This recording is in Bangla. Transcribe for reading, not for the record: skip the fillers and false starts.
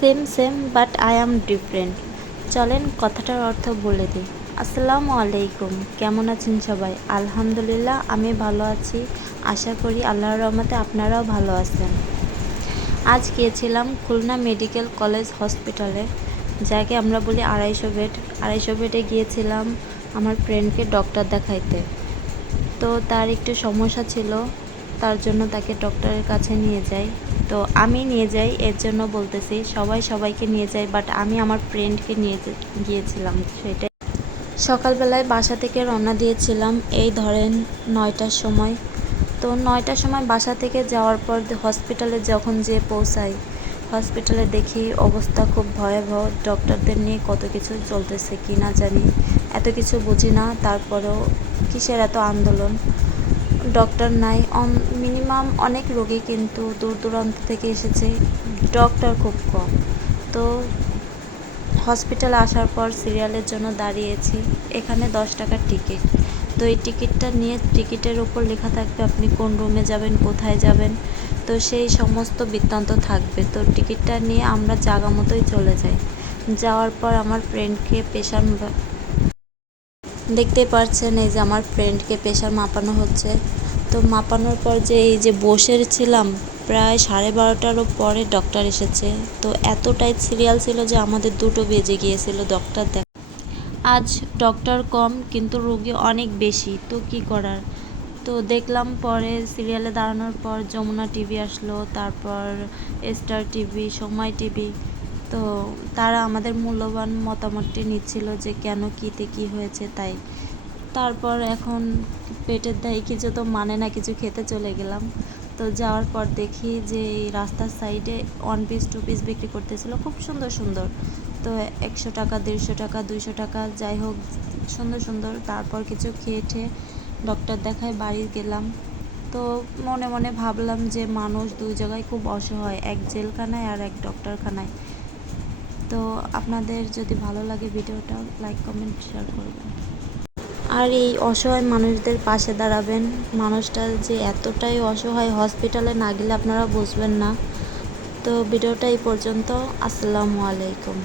Same same but I am different. চলেন কথাটার অর্থ বলে দিই। আসসালামু আলাইকুম, কেমন আছেন সবাই? আলহামদুলিল্লাহ আমি ভালো আছি। আশা করি আল্লাহর রহমতে আপনারাও ভালো আছেন। আজ গিয়েছিলাম খুলনা মেডিকেল কলেজ হসপিটালে, যাকে আমরা বলি 250 বেডে গিয়েছিলাম আমার ফ্রেন্ডকে ডক্টর দেখাইতে। তো তার একটু সমস্যা ছিল, তার জন্য তাকে ডক্টরের কাছে নিয়ে যাই। তো আমি নিয়ে যাই, এর জন্য বলতেছি সবাই সবাইকে নিয়ে যায়, বাট আমি আমার ফ্রেন্ডকে নিয়ে গিয়েছিলাম। সেটাই সকালবেলায় বাসা থেকে রওনা দিয়েছিলাম, এই ধরেন 9টার সময়। তো 9টার সময় বাসা থেকে যাওয়ার পর হসপিটালে যখন যেয়ে পৌঁছাই, হসপিটালে দেখি অবস্থা খুব ভয়াবহ। ডক্টরদের নিয়ে কত কিছু চলতেছে কি না জানি, এত কিছু বুঝি না। তারপরেও কিসের এত আন্দোলন, ডক্টর নাই। মিনিমাম অনেক রোগী কিন্তু দূর দূরান্ত থেকে এসেছে, ডক্টর খুব কম। তো হসপিটালে আসার পর সিরিয়ালের জন্য দাঁড়িয়েছি। এখানে 10 টাকার টিকিট। তো এই টিকিটটা নিয়ে টিকিটের উপর লেখা থাকবে আপনি কোন রুমে যাবেন, কোথায় যাবেন, তো সেই সমস্ত বৃত্তান্ত থাকবে। তো টিকিটটা নিয়ে আমরা জায়গা মতোই চলে যাই। যাওয়ার পর আমার ফ্রেন্ডকে প্রেশার, দেখতেই পাচ্ছেন এই যে আমার ফ্রেন্ডকে প্রেশার মাপানো হচ্ছে। তো মাপানোর পর যে এই যে বসেছিলাম, প্রায় 12:30টারও পরে ডক্টর এসেছে। তো এতটাই সিরিয়াল ছিল যে আমাদের 2টো বেজে গিয়েছিল ডক্টর দেখ। আজ ডক্টর কম কিন্তু রোগী অনেক বেশি, তো কি করার। তো দেখলাম পরে সিরিয়ালে দাঁড়ানোর পর যমুনা টিভি আসলো, তারপর স্টার টিভি, সময় টিভি। তো তারা আমাদের মূল্যবান মতামতটি নিচ্ছিল যে কেন কীতে কী হয়েছে তাই। তারপর এখন পেটের দায়ে কিছু তো মানে না, কিছু খেতে চলে গেলাম। তো যাওয়ার পর দেখি যে এই রাস্তার সাইডে 1 পিস 2 পিস বিক্রি করতেছিল, খুব সুন্দর সুন্দর। তো 100 টাকা, 150 টাকা, 200 টাকা, যাই হোক সুন্দর সুন্দর। তারপর কিছু খেয়ে ঠেয়ে ডক্টর দেখায় বাড়ি গেলাম। তো মনে মনে ভাবলাম যে মানুষ 2 জায়গায় খুব অসহায়, এক জেলখানায় আর এক ডক্টরখানায়। তো আপনাদের যদি ভালো লাগে ভিডিওটা লাইক কমেন্ট শেয়ার করবেন, আর এই অসহায় মানুষদের পাশে দাঁড়াবেন। মানুষটা যে এতটাই অসহায়, হসপিটালে না গেলে আপনারা বুঝবেন না। তো ভিডিওটা এই পর্যন্ত। আসসালামু আলাইকুম।